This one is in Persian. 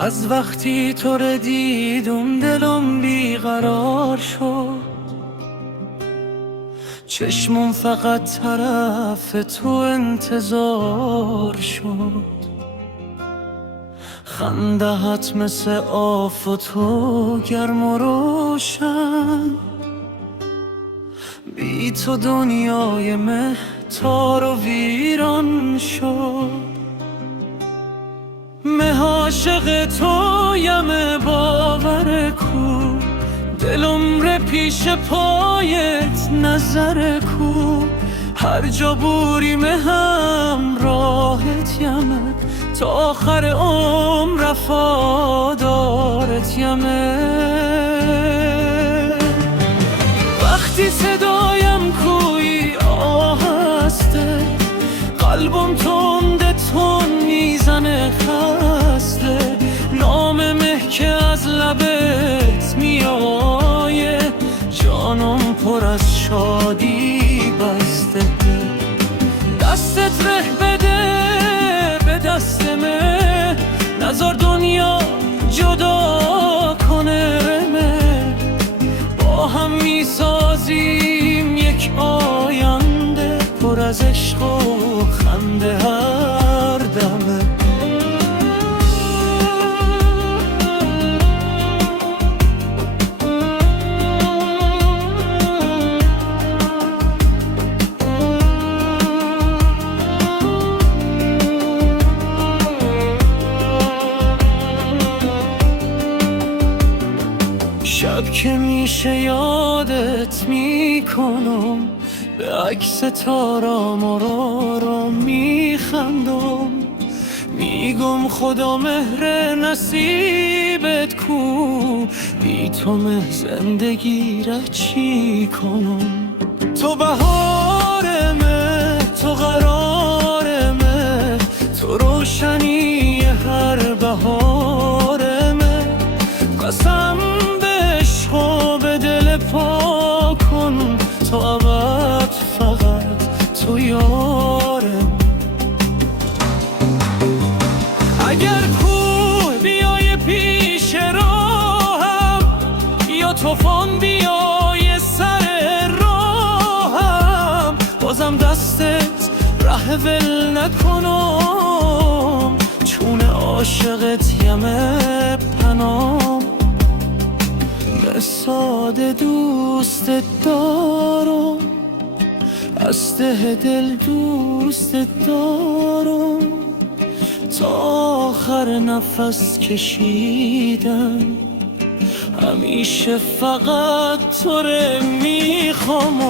از وقتی تو رو دیدم دلم بیقرار شد، چشمم فقط طرف تو انتظار شد. خنده‌ات مثل آفت و گرم و روشن، بی تو دنیای مهتار و ویران شد. مه عاشق تویم باور کو، دلم ره پیش پایت نظر کو. هر جا بوریم همراهت یمه، تا آخر عمر وفادارت یمه. وقتی صدایم کوی آهسته، قلبم تند میزنه خسته. نام مه که از لبت میایه، جانم پر از شادی بسته. دستت ره بده به دست مه، نذار دنیا جدا کنه رمه. با هم میسازیم یک آینده، پر از عشق و خنده هر دمه. شب که میشه یادت میکنم، به عکس تارام آرام میخندم. میگم خدا مهر نصیبت کو، بی تو مه زندگی را چی کنم. تو بهارمه، تو قرارمه، تو روشنی هر بهارمه. قسم به دل پاک کن، تو ابد فقط تو یارم. اگر کوه بیای پیش راهم، یا طوفان بیای سر راهم، بازم دستت ره ول نکنم، چون عاشقت یمه پنام. ساده دوستت دارم، از ته دل دوستت دارم. تا آخر نفس کشیدم، همیشه فقط تو رو میخوام.